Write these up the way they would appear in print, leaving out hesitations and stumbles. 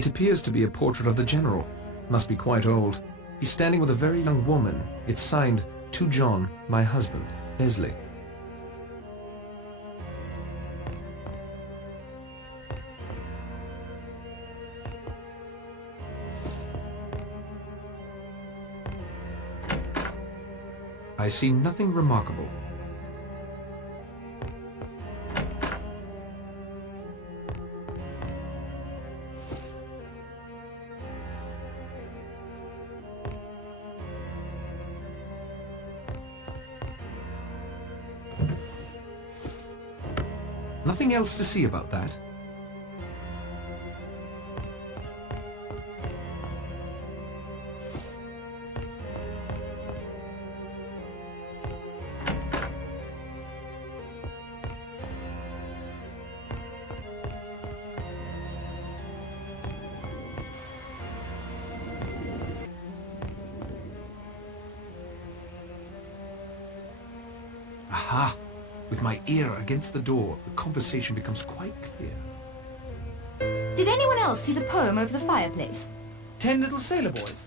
It appears to be a portrait of the general. Must be quite old. He's standing with a very young woman. It's signed, "To John, my husband, Leslie." I see nothing remarkable. Nothing else to see about that. Aha! With my ear against the door, the conversation becomes quite clear. Did anyone else see the poem over the fireplace? 10 Little Sailor Boys.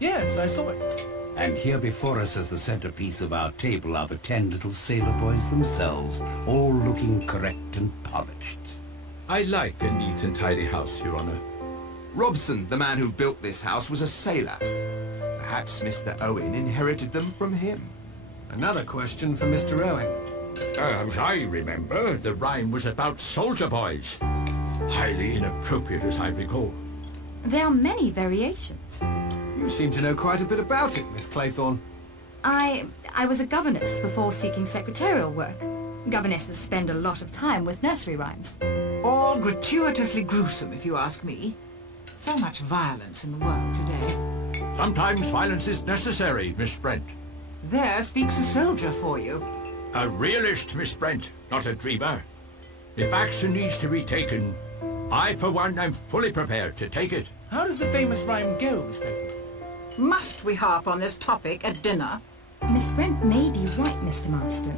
Yes, I saw it. And here before us as the centerpiece of our table are the 10 little sailor boys themselves, all looking correct and polished. I like a neat and tidy house, Your Honor. Robson, the man who built this house, was a sailor. Perhaps Mr. Owen inherited them from him. Another question for Mr. Owen. As I remember, the rhyme was about soldier boys. Highly inappropriate, as I recall. There are many variations. You seem to know quite a bit about it, Miss Claythorne. I was a governess before seeking secretarial work. Governesses spend a lot of time with nursery rhymes. All gratuitously gruesome, if you ask me. So much violence in the world today. Sometimes violence is necessary, Miss Brent. There speaks a soldier for you. A realist, Miss Brent, not a dreamer. If action needs to be taken, I, for one, am fully prepared to take it. How does the famous rhyme go, Miss Clayton? Must we harp on this topic at dinner? Miss Brent may be right, Mr. Marston.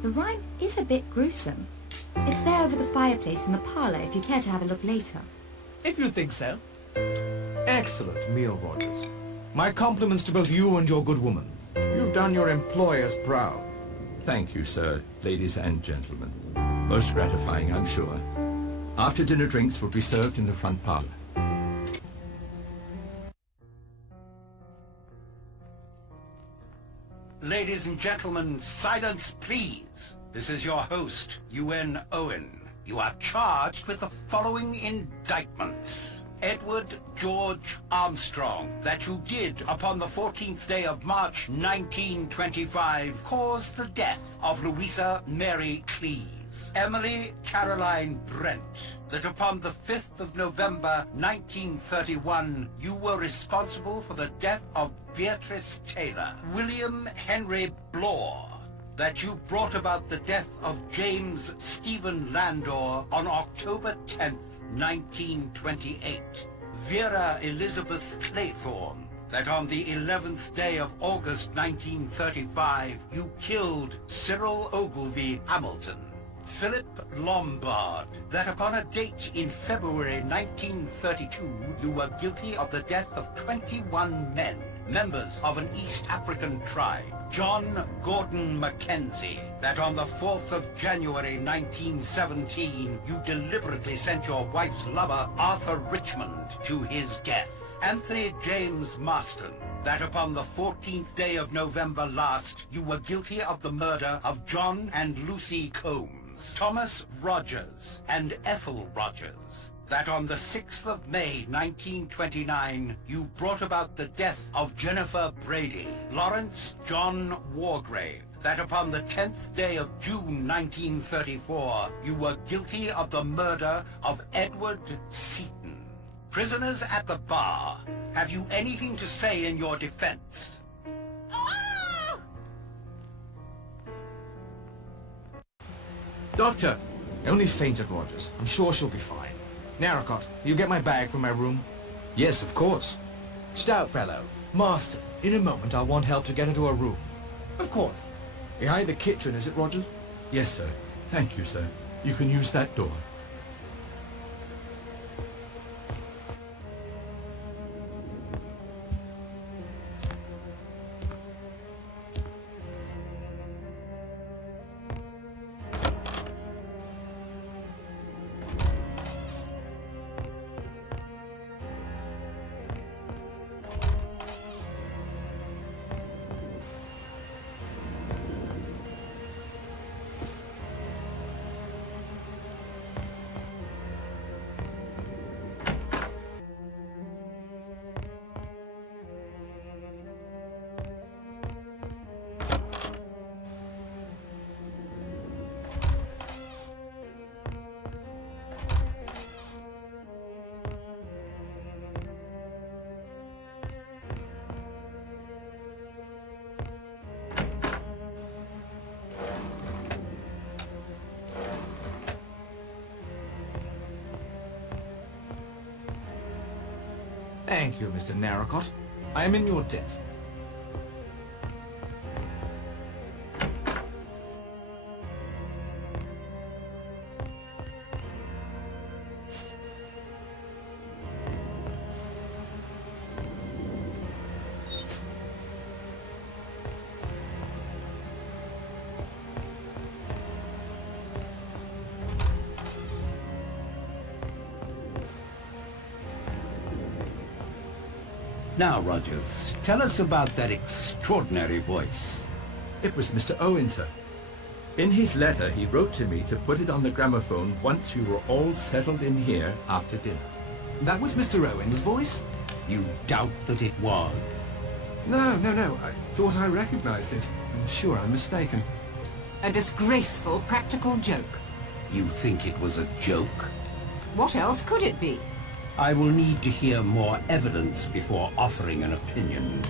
The rhyme is a bit gruesome. It's there over the fireplace in the parlour if you care to have a look later. If you think so. Excellent meal, Rogers. My compliments to both you and your good woman. You've done your employers proud. Thank you, sir, ladies and gentlemen. Most gratifying, I'm sure. After dinner drinks will be served in the front parlour. Ladies and gentlemen, silence please. This is your host, UN Owen. You are charged with the following indictments. Edward George Armstrong, that you did upon the 14th day of March 1925 cause the death of Louisa Mary Cleese. Emily Caroline Brent, that upon the 5th of November 1931 you were responsible for the death of Beatrice Taylor. William Henry Blore, that you brought about the death of James Stephen Landor on October 10th, 1928. Vera Elizabeth Claythorne, that on the 11th day of August 1935 you killed Cyril Ogilvy Hamilton. Philip Lombard, that upon a date in February 1932 you were guilty of the death of 21 men, members of an East African tribe. John Gordon Mackenzie, that on the 4th of January 1917 you deliberately sent your wife's lover Arthur Richmond to his death. Anthony James Marston, that upon the 14th day of November last you were guilty of the murder of John and Lucy Combs. Thomas Rogers and Ethel Rogers, that on the 6th of May 1929 you brought about the death of Jennifer Brady. Lawrence John Wargrave, that upon the 10th day of June 1934 you were guilty of the murder of Edward Seaton. Prisoners at the bar, have you anything to say in your defense? Doctor! Only fainted, Rogers. I'm sure she'll be fine. Narracott, you get my bag from my room? Yes, of course. Stout fellow. Marston, in a moment I'll want help to get into a room. Of course. Behind the kitchen, is it, Rogers? Yes, sir. Thank you, sir. You can use that door. Thank you, Mr. Narracott. I am in your debt. Now, Rogers, tell us about that extraordinary voice. It was Mr. Owen, sir. In his letter, he wrote to me to put it on the gramophone once you were all settled in here after dinner. That was Mr. Owen's voice? You doubt that it was? No. I thought I recognized it. I'm sure I'm mistaken. A disgraceful practical joke. You think it was a joke? What else could it be? I will need to hear more evidence before offering an opinion.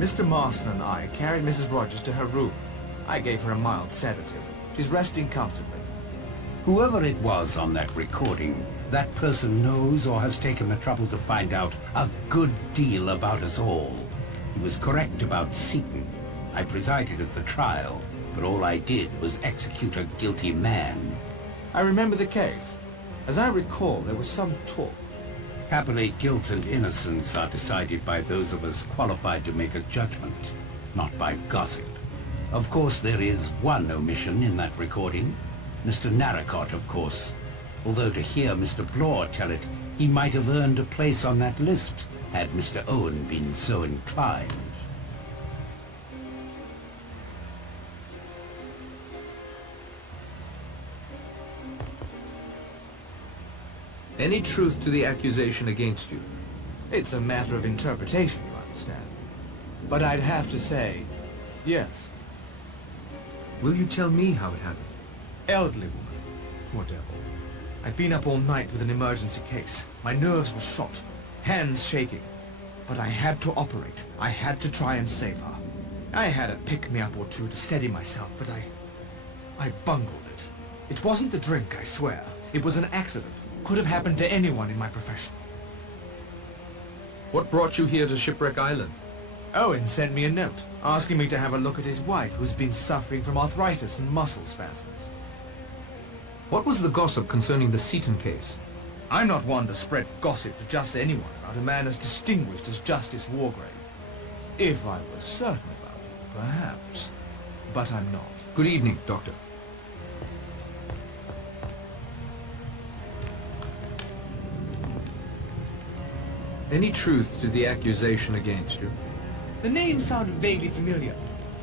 Mr. Marston and I carried Mrs. Rogers to her room. I gave her a mild sedative. She's resting comfortably. Whoever it was on that recording, that person knows or has taken the trouble to find out a good deal about us all. He was correct about Seaton. I presided at the trial, but all I did was execute a guilty man. I remember the case. As I recall, there was some talk. Happily, guilt and innocence are decided by those of us qualified to make a judgment, not by gossip. Of course, there is one omission in that recording. Mr. Narracott, of course. Although to hear Mr. Blore tell it, he might have earned a place on that list, had Mr. Owen been so inclined. Any truth to the accusation against you? It's a matter of interpretation, you understand. But I'd have to say, yes. Will you tell me how it happened? Elderly woman. Poor devil. I'd been up all night with an emergency case. My nerves were shot, hands shaking. But I had to operate. I had to try and save her. I had a pick-me-up or two to steady myself, but I bungled it. It wasn't the drink, I swear. It was an accident. Could have happened to anyone in my profession. What brought you here to Shipwreck Island? Owen sent me a note, asking me to have a look at his wife, who's been suffering from arthritis and muscle spasms. What was the gossip concerning the Seaton case? I'm not one to spread gossip to just anyone about a man as distinguished as Justice Wargrave. If I was certain about it, perhaps. But I'm not. Good evening, Doctor. Any truth to the accusation against you? The name sounded vaguely familiar.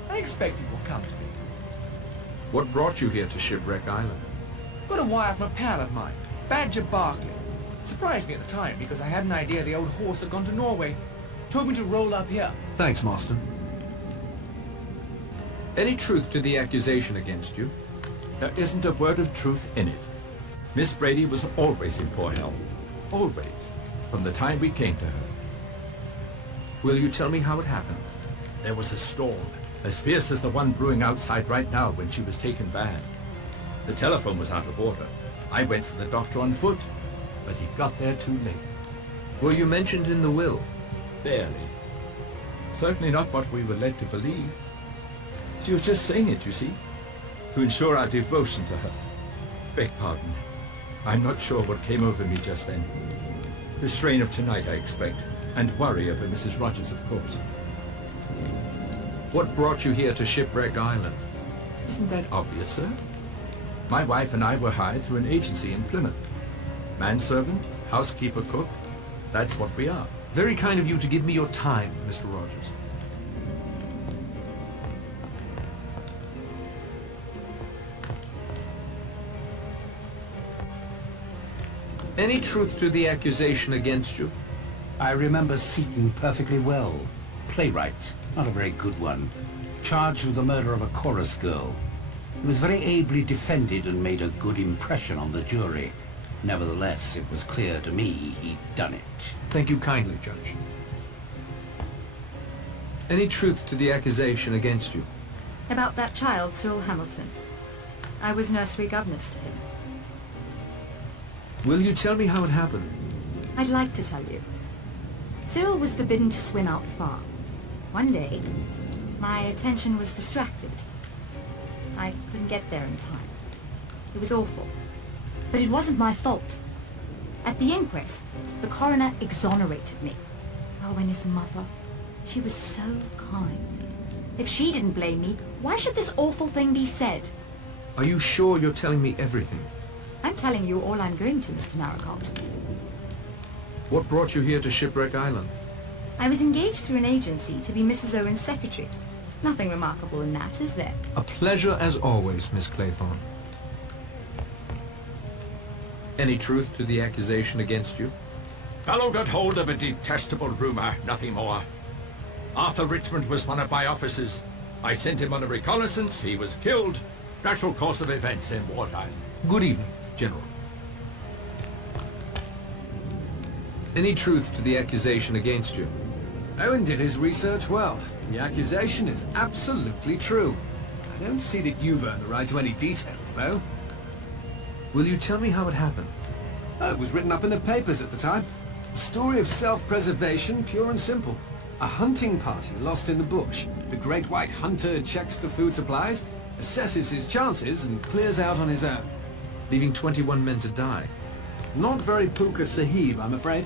I expect it will come to me. What brought you here to Shipwreck Island? Got a wire from a pal of mine, Badger Barkley. Surprised me at the time because I had an idea the old horse had gone to Norway. Told me to roll up here. Thanks, Marston. Any truth to the accusation against you? There isn't a word of truth in it. Miss Brady was always in poor health. Always. From the time we came to her. Will you tell me how it happened? There was a storm, as fierce as the one brewing outside right now when she was taken bad. The telephone was out of order. I went for the doctor on foot, but he got there too late. Were you mentioned in the will? Barely. Certainly not what we were led to believe. She was just saying it, you see, to ensure our devotion to her. Beg pardon. I'm not sure what came over me just then. The strain of tonight, I expect, and worry over Mrs. Rogers, of course. What brought you here to Shipwreck Island? Isn't that obvious, sir? My wife and I were hired through an agency in Plymouth. Manservant, housekeeper, cook, that's what we are. Very kind of you to give me your time, Mr. Rogers. Any truth to the accusation against you? I remember Seaton perfectly well. Playwright, not a very good one. Charged with the murder of a chorus girl. He was very ably defended and made a good impression on the jury. Nevertheless, it was clear to me he'd done it. Thank you kindly, Judge. Any truth to the accusation against you? About that child, Cyril Hamilton. I was nursery governess to him. Will you tell me how it happened? I'd like to tell you. Cyril was forbidden to swim out far. One day, my attention was distracted. I couldn't get there in time. It was awful. But it wasn't my fault. At the inquest, the coroner exonerated me. Oh, and his mother. She was so kind. If she didn't blame me, why should this awful thing be said? Are you sure you're telling me everything? I'm telling you all I'm going to, Mr. Narracott. What brought you here to Shipwreck Island? I was engaged through an agency to be Mrs. Owen's secretary. Nothing remarkable in that, is there? A pleasure as always, Miss Claythorne. Any truth to the accusation against you? Fellow got hold of a detestable rumor, nothing more. Arthur Richmond was one of my officers. I sent him on a reconnaissance, he was killed. Natural course of events in wartime. Good evening, General. Any truth to the accusation against you? Owen did his research well. The accusation is absolutely true. I don't see that you've earned the right to any details, though. Will you tell me how it happened? Oh, it was written up in the papers at the time. A story of self-preservation, pure and simple. A hunting party lost in the bush. The great white hunter checks the food supplies, assesses his chances, and clears out on his own. Leaving 21 men to die. Not very Puka Sahib, I'm afraid.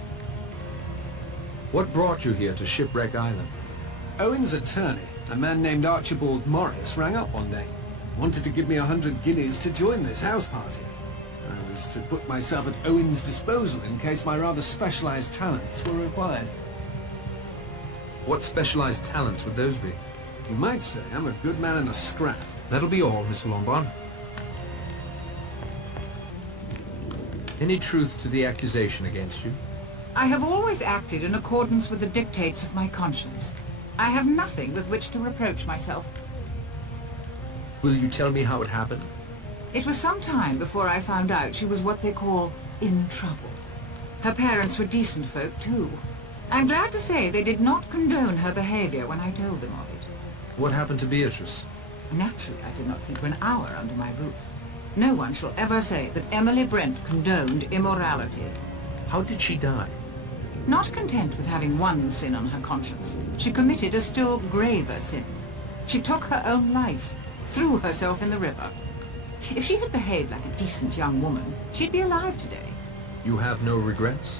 What brought you here to Shipwreck Island? Owen's attorney, a man named Archibald Morris, rang up one day. Wanted to give me 100 guineas to join this house party. I was to put myself at Owen's disposal in case my rather specialized talents were required. What specialized talents would those be? You might say I'm a good man in a scrap. That'll be all, Mr. Lombard. Any truth to the accusation against you? I have always acted in accordance with the dictates of my conscience. I have nothing with which to reproach myself. Will you tell me how it happened? It was some time before I found out she was what they call in trouble. Her parents were decent folk, too. I'm glad to say they did not condone her behavior when I told them of it. What happened to Beatrice? Naturally, I did not keep her an hour under my roof. No one shall ever say that Emily Brent condoned immorality. How did she die? Not content with having one sin on her conscience, she committed a still graver sin. She took her own life, threw herself in the river. If she had behaved like a decent young woman, she'd be alive today. You have no regrets?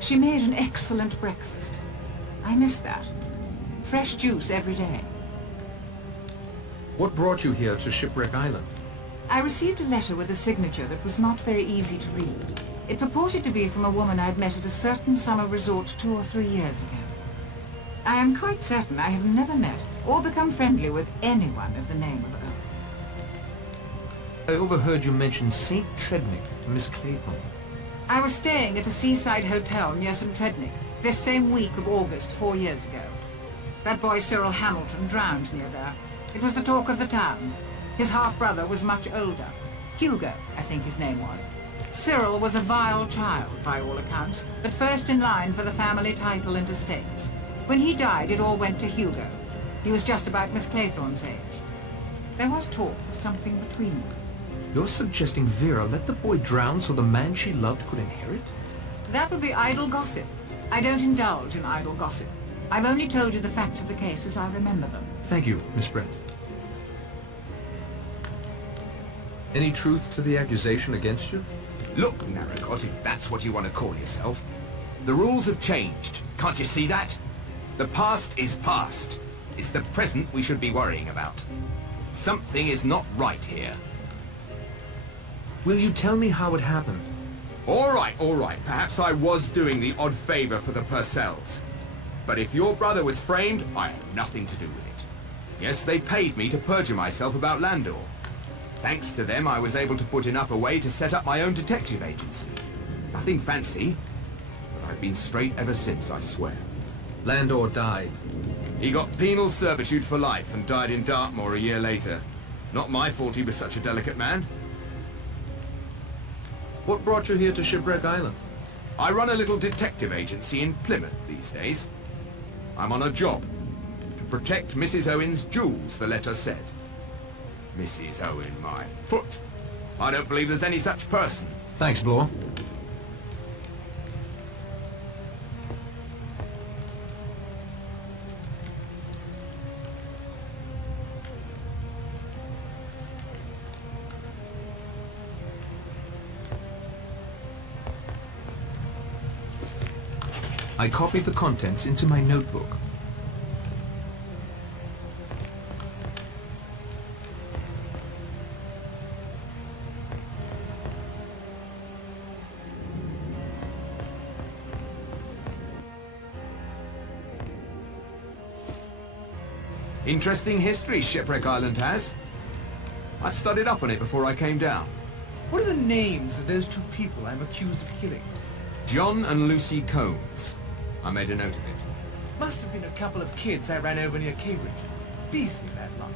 She made an excellent breakfast. I miss that. Fresh juice every day. What brought you here to Shipwreck Island? I received a letter with a signature that was not very easy to read. It purported to be from a woman I'd met at a certain summer resort 2 or 3 years ago. I am quite certain I have never met or become friendly with anyone of the name of Owen. I overheard you mention St. Trednick to Miss Claythorne. I was staying at a seaside hotel near St. Trednick this same week of August 4 years ago. That boy Cyril Hamilton drowned near there. It was the talk of the town. His half-brother was much older. Hugo, I think his name was. Cyril was a vile child, by all accounts, but first in line for the family title and estates. When he died, it all went to Hugo. He was just about Miss Claythorne's age. There was talk of something between them. You're suggesting Vera let the boy drown so the man she loved could inherit? That would be idle gossip. I don't indulge in idle gossip. I've only told you the facts of the case as I remember them. Thank you, Miss Brent. Any truth to the accusation against you? Look, Narracott, if that's what you want to call yourself. The rules have changed. Can't you see that? The past is past. It's the present we should be worrying about. Something is not right here. Will you tell me how it happened? All right. Perhaps I was doing the odd favor for the Purcells. But if your brother was framed, I had nothing to do with it. Yes, they paid me to perjure myself about Landor. Thanks to them, I was able to put enough away to set up my own detective agency. Nothing fancy, but I've been straight ever since, I swear. Landor died. He got penal servitude for life and died in Dartmoor a year later. Not my fault he was such a delicate man. What brought you here to Shipwreck Island? I run a little detective agency in Plymouth these days. I'm on a job. To protect Mrs. Owen's jewels, the letter said. Mrs. Owen, my foot. I don't believe there's any such person. Thanks, Blore. I copied the contents into my notebook. Interesting history Shipwreck Island has. I studied up on it before I came down. What are the names of those two people I'm accused of killing? John and Lucy Combs. I made a note of it. Must have been a couple of kids I ran over near Cambridge. Beastly bad luck.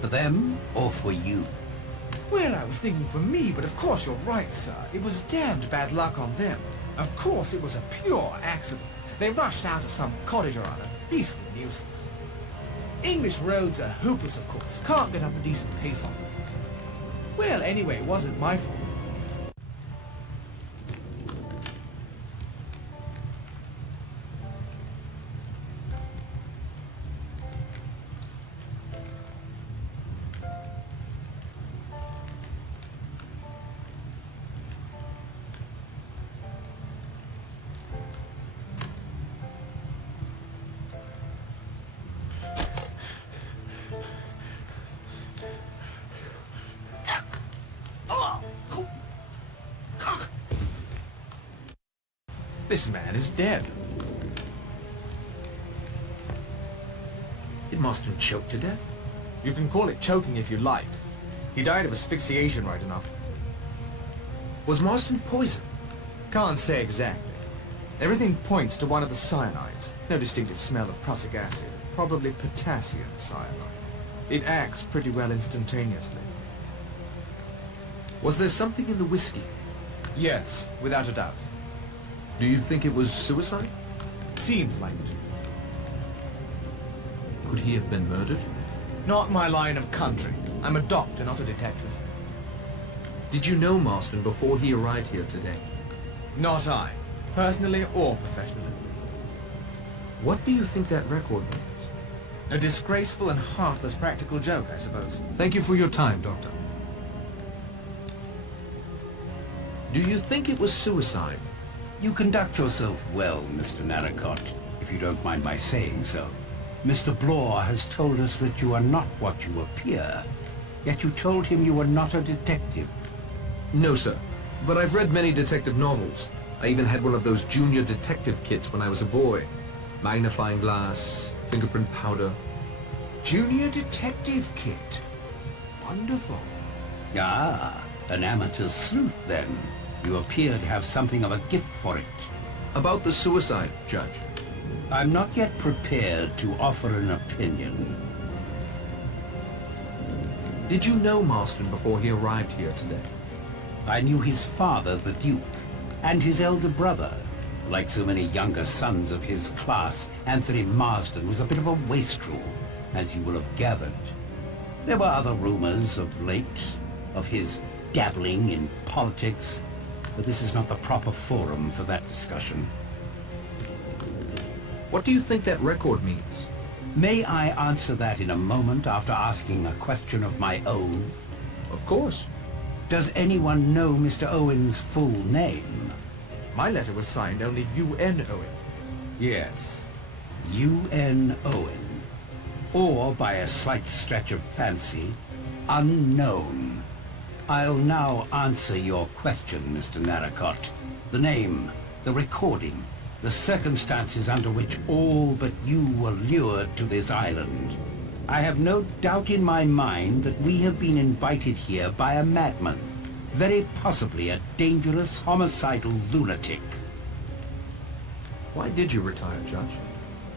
For them or for you? Well, I was thinking for me, but of course you're right, sir. It was damned bad luck on them. Of course it was a pure accident. They rushed out of some cottage or other. Beastly nuisance. English roads are hopeless, of course. Can't get up a decent pace on them. Well, anyway, it wasn't my fault. This man is dead. Did Marston choke to death? You can call it choking if you like. He died of asphyxiation right enough. Was Marston poisoned? Can't say exactly. Everything points to one of the cyanides. No distinctive smell of prussic acid. Probably potassium cyanide. It acts pretty well instantaneously. Was there something in the whiskey? Yes, without a doubt. Do you think it was suicide? Seems like it. Could he have been murdered? Not my line of country. I'm a doctor, not a detective. Did you know Marston before he arrived here today? Not I. Personally or professionally. What do you think that record means? A disgraceful and heartless practical joke, I suppose. Thank you for your time, Doctor. Do you think it was suicide? You conduct yourself well, Mr. Narracott, if you don't mind my saying so. Mr. Blore has told us that you are not what you appear, yet you told him you were not a detective. No, sir. But I've read many detective novels. I even had one of those junior detective kits when I was a boy. Magnifying glass, fingerprint powder. Junior detective kit. Wonderful. Ah, an amateur sleuth then. You appear to have something of a gift for it. About the suicide, Judge. I'm not yet prepared to offer an opinion. Did you know Marston before he arrived here today? I knew his father, the Duke, and his elder brother. Like so many younger sons of his class, Anthony Marsden was a bit of a wastrel, as you will have gathered. There were other rumors of late, of his dabbling in politics, but this is not the proper forum for that discussion. What do you think that record means? May I answer that in a moment after asking a question of my own? Of course. Does anyone know Mr. Owen's full name? My letter was signed only U.N. Owen. Yes, U.N. Owen. Or, by a slight stretch of fancy, unknown. I'll now answer your question, Mr. Narracott. The name, the recording, the circumstances under which all but you were lured to this island. I have no doubt in my mind that we have been invited here by a madman, very possibly a dangerous, homicidal lunatic. Why did you retire, Judge?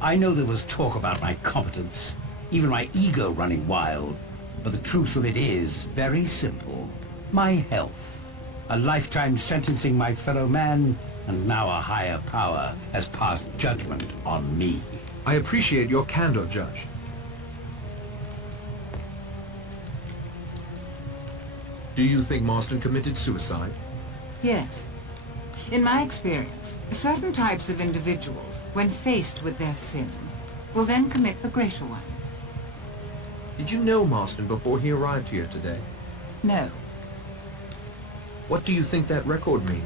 I know there was talk about my competence, even my ego running wild, but the truth of it is very simple. My health. A lifetime sentencing my fellow man, and now a higher power has passed judgment on me. I appreciate your candor, Judge. Do you think Marston committed suicide? Yes. In my experience, certain types of individuals, when faced with their sin, will then commit the greater one. Did you know Marston before he arrived here today? No. What do you think that record means?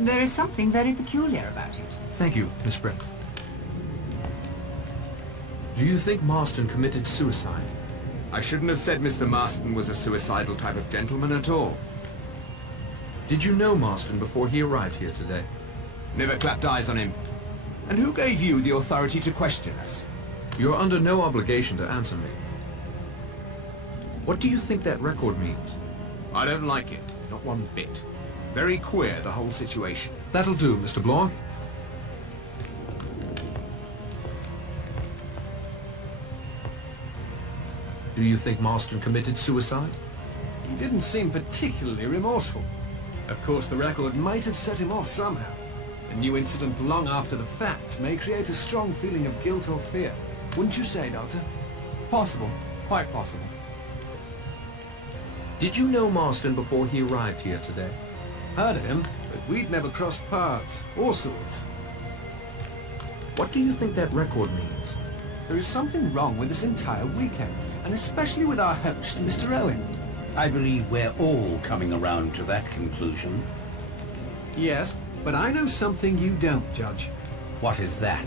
There is something very peculiar about it. Thank you, Miss Brent. Do you think Marston committed suicide? I shouldn't have said Mr. Marston was a suicidal type of gentleman at all. Did you know Marston before he arrived here today? Never clapped eyes on him. And who gave you the authority to question us? You're under no obligation to answer me. What do you think that record means? I don't like it. Not one bit. Very queer, the whole situation. That'll do, Mr. Blore. Do you think Marston committed suicide? He didn't seem particularly remorseful. Of course, the record might have set him off somehow. A new incident long after the fact may create a strong feeling of guilt or fear. Wouldn't you say, Doctor? Possible. Quite possible. Did you know Marston before he arrived here today? Heard of him, but we'd never crossed paths or swords. What do you think that record means? There is something wrong with this entire weekend, and especially with our host, Mr. Owen. I believe we're all coming around to that conclusion. Yes, but I know something you don't, Judge. What is that?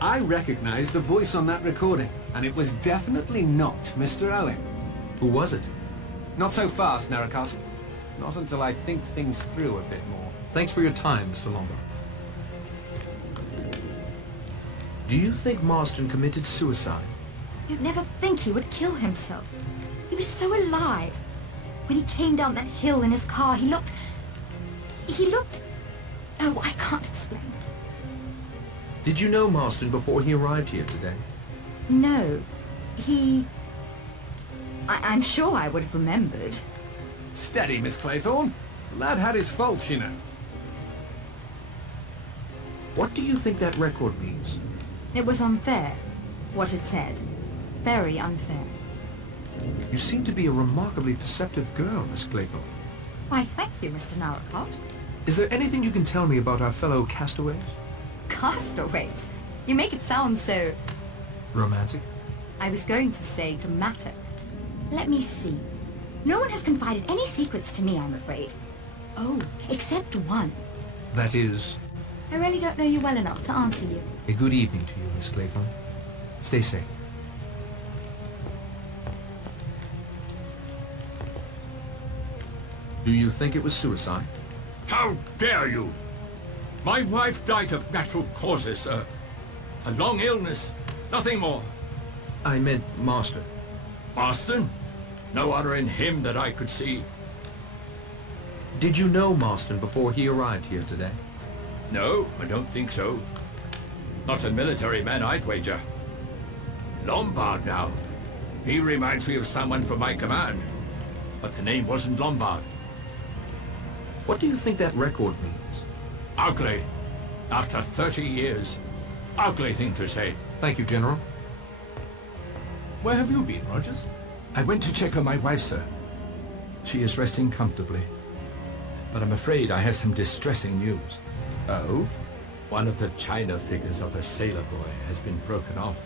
I recognize the voice on that recording, and it was definitely not Mr. Owen. Who was it? Not so fast, Narracott. Not until I think things through a bit more. Thanks for your time, Mr. Lombard. Do you think Marston committed suicide? You'd never think he would kill himself. He was so alive. When he came down that hill in his car, he looked... Oh, I can't explain. Did you know Marston before he arrived here today? No, I'm sure I would have remembered. Steady, Miss Claythorne. The lad had his faults, you know. What do you think that record means? It was unfair, what it said. Very unfair. You seem to be a remarkably perceptive girl, Miss Claythorne. Why, thank you, Mr. Narracott. Is there anything you can tell me about our fellow castaways? Castaways? You make it sound so... Romantic? I was going to say dramatic. Let me see. No one has confided any secrets to me, I'm afraid. Oh, except one. That is... I really don't know you well enough to answer you. A good evening to you, Miss Claythorne. Stay safe. Do you think it was suicide? How dare you? My wife died of natural causes, sir. A long illness, nothing more. I meant Marston. Marston? No honor in him that I could see. Did you know Marston before he arrived here today? No, I don't think so. Not a military man, I'd wager. Lombard now. He reminds me of someone from my command. But the name wasn't Lombard. What do you think that record means? Ugly. After 30 years. Ugly thing to say. Thank you, General. Where have you been, Rogers? I went to check on my wife, sir. She is resting comfortably. But I'm afraid I have some distressing news. Oh? One of the china figures of a sailor boy has been broken off.